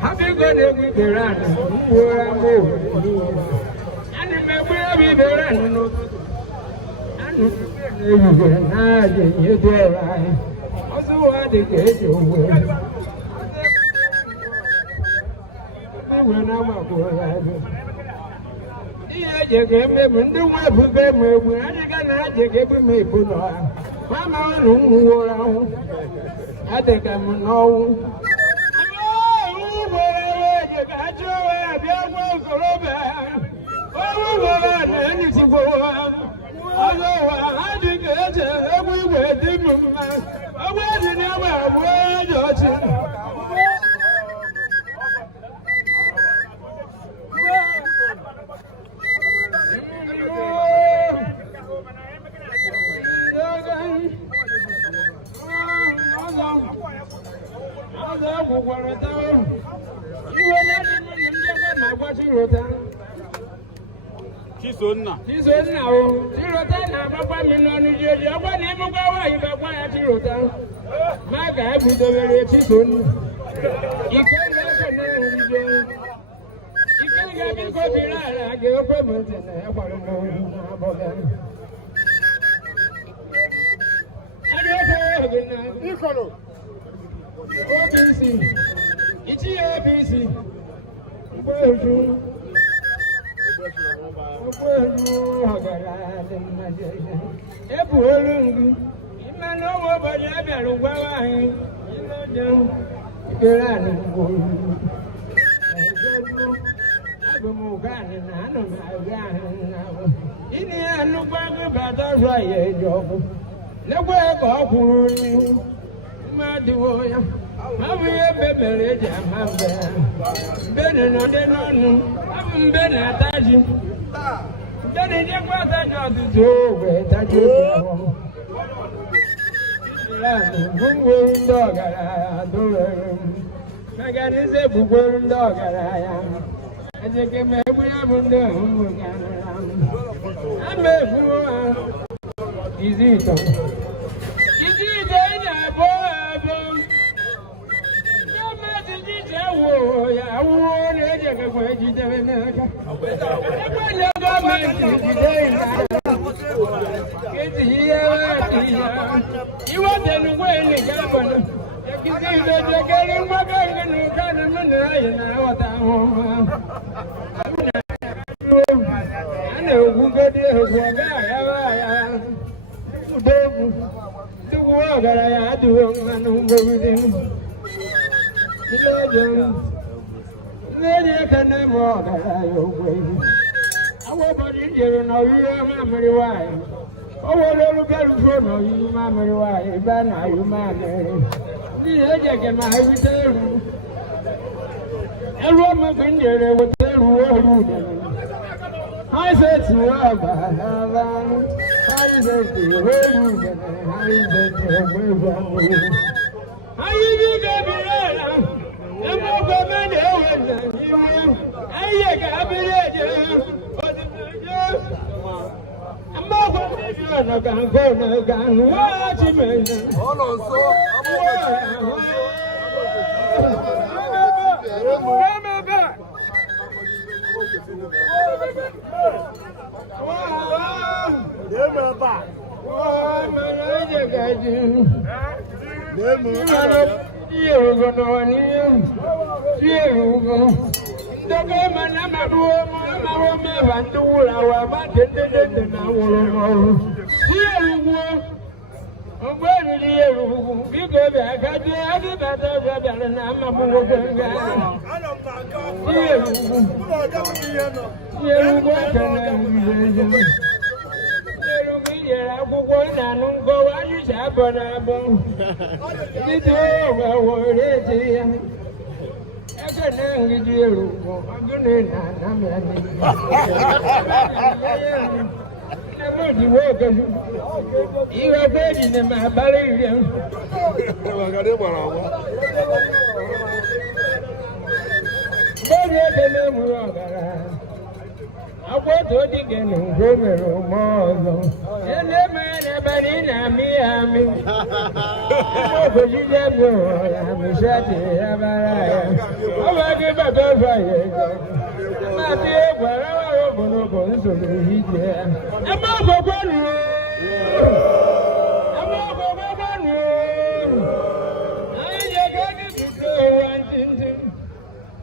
Happy good we be running, we're moving. And we be running. And you do right. Also, I did get your way. We're not going. You gave them and do my put them when I gave me put on. Mamma, I think I'm no. Chisonna. Chisonna, Tirota, Papa, you know, you're one name of our wife, a Tirota. My guy put over a Chison. You can't get me copyright, I give a permit and I want to know about them. I don't know. OBC, it's ABC. You want to know where you go? You see the getting my garden, you can't remember what I want. I know who got there. The work that I do, and who go with him. Lady can never walk away. I want to hear no you, Mammy Wine. Oh, little girl from you, Mammy Wine, but now you, Mammy. The edge of my return. A woman been there with the road. I said to her, I said to her, I said to her, how you get me? I'm not going to you. I got me. I'm not going to go. Watch him. You're going you are ready in my belly. Agboto dike n'ugbo mere ụmụ ọzọ. Ele mere bani na mi. Ogojide bụ ya mishati ya bara ya. Ọ bụ gị bata ọzọ ya ego. Mmasị gwara ọrụ ogologo nsogbu ije ya. Ebe ọgwụgwọ nụ. Anyị ga-aga n'ikuku ụwa ntịntị.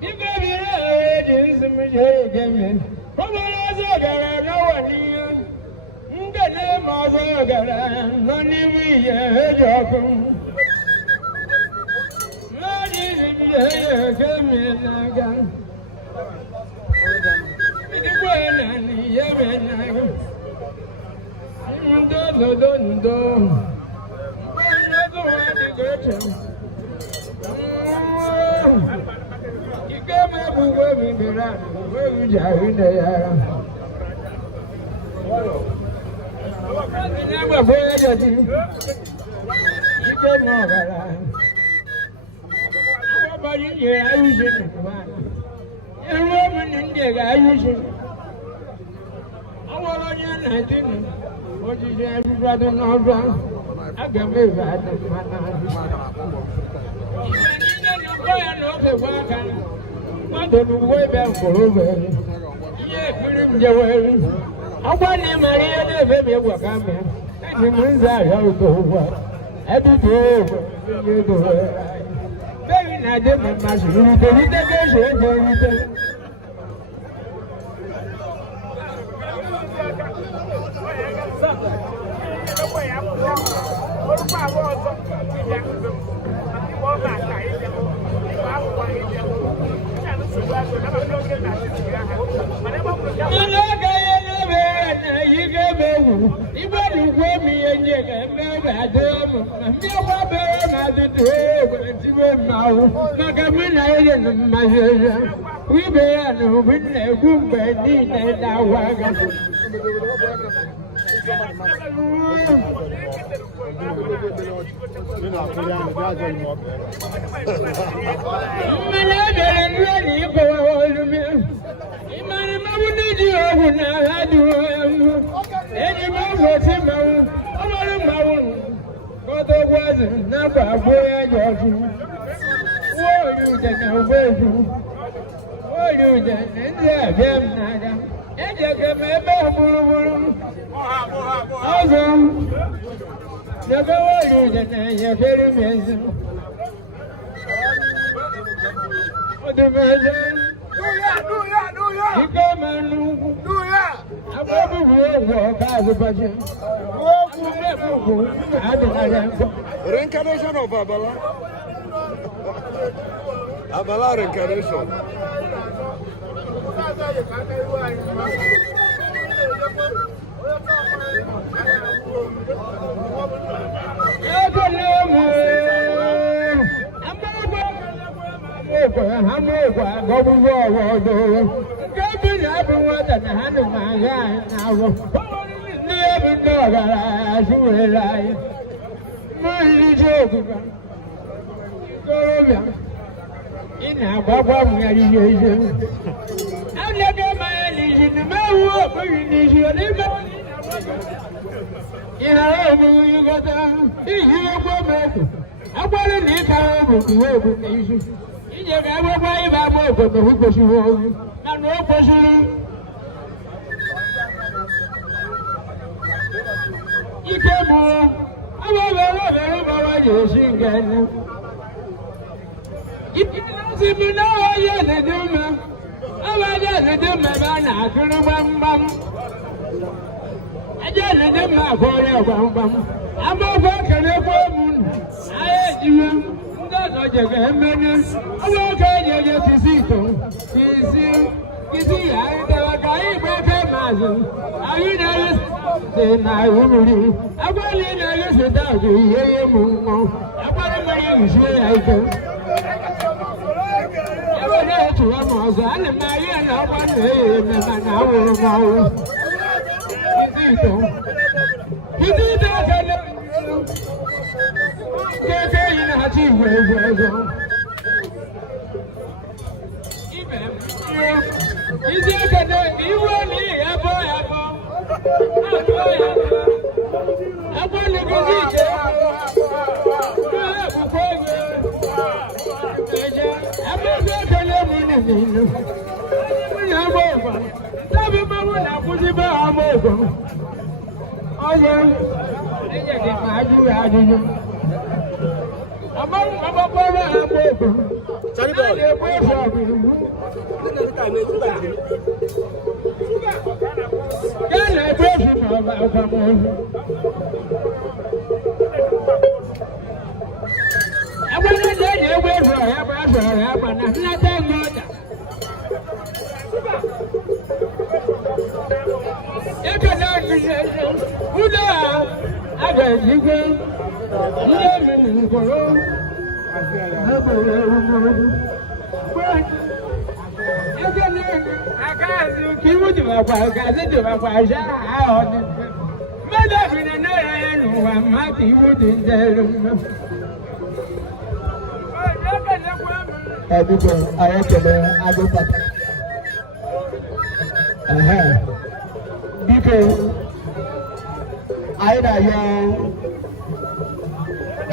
Ibe biri ahụ eji nsụmụje oge mmiri. Ọgbara ọzọ gara n'ụwa n'ihe. Ngene ma ọzọ gara nọ n'ime ihe eji ọkụ. Mmadụ iri ihe eke mmiri na-aga. Idigbo ya na ihe mere na-aga. Ndo. Mgbe nnọdụ ha dịga oche. Ike ma bụ uwe bibiri ahụ, uwe ji ahụ nne ya. N'agbagbo ya gaji, ike ma ọbara. Agbabara ihe ayụzi n'ụwa. Ihu ụmụnne ndị ga-ayụzi. Ọwụrụ onye na-adị nụ, ojiji ebubado n'ọdụ ahụ. Aga m ebe adị mmanụ ahụ. Ya na oge gwa aka mmadụ n'ugbo ebe mkpụrụ obere ihe ekpiri m jewere agwa na ịmara ihe na-ebe m egwu ka mee eji m nze ahịa ugo ụgwọ ebibi ogwe ihe ego beghị na adị m mmasị rute ka esi ego rute Reincarnation of Abala. Abala reincarnation. Ina gbagba m ya ihe ihe. Anaghị m anya n'ihi na mewu okpuru n'ihi n'ime. Ị ghara emume ịghọta ihe egwu omegbu. Agwara na ịka egwu uwe egwu n'isi. Ije ga-agbagba ịba agba obodo hụ kwesịrị oyi. Mana o kwesịrị. Ike bụ obere ụbawa ji esi nke nne. If you know what you're going to do, man, I'm going to do my man. I couldn't bam. I just did my bam. I'm a working a woman. I hate you. That's what you're going to do. I'm going to see you. You see, I can't break my muscle. Are you nervous? Then I will leave. I'm going to nervous without you. I'm going to say I can. To a mother and a man, I want to hear him, and I will know. You did that, is it that you want me?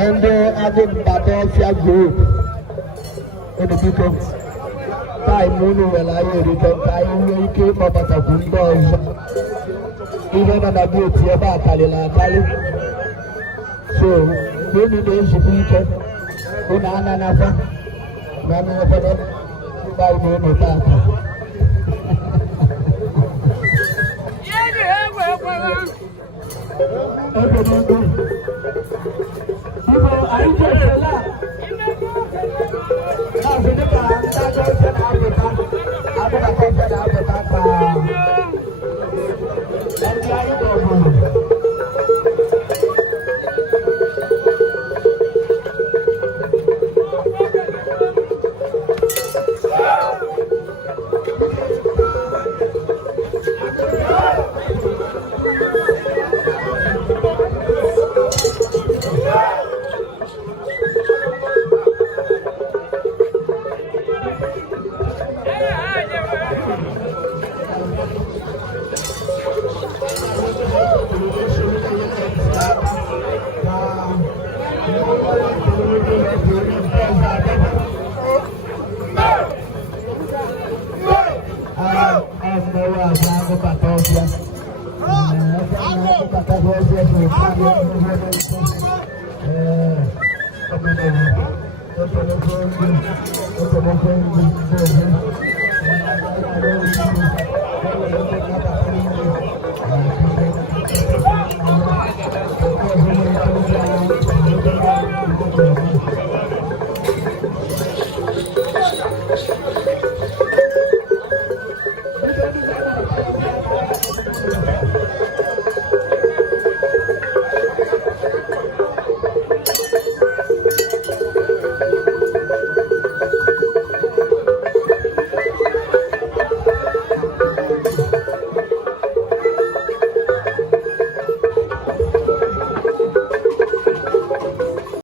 and added Battlefield Group in the people. Time Mono will I return time we came up at a good boys. Even on a beauty about Kalila. So, many days of weekend, Unana Napa, Nana Napa, by Mono Papa.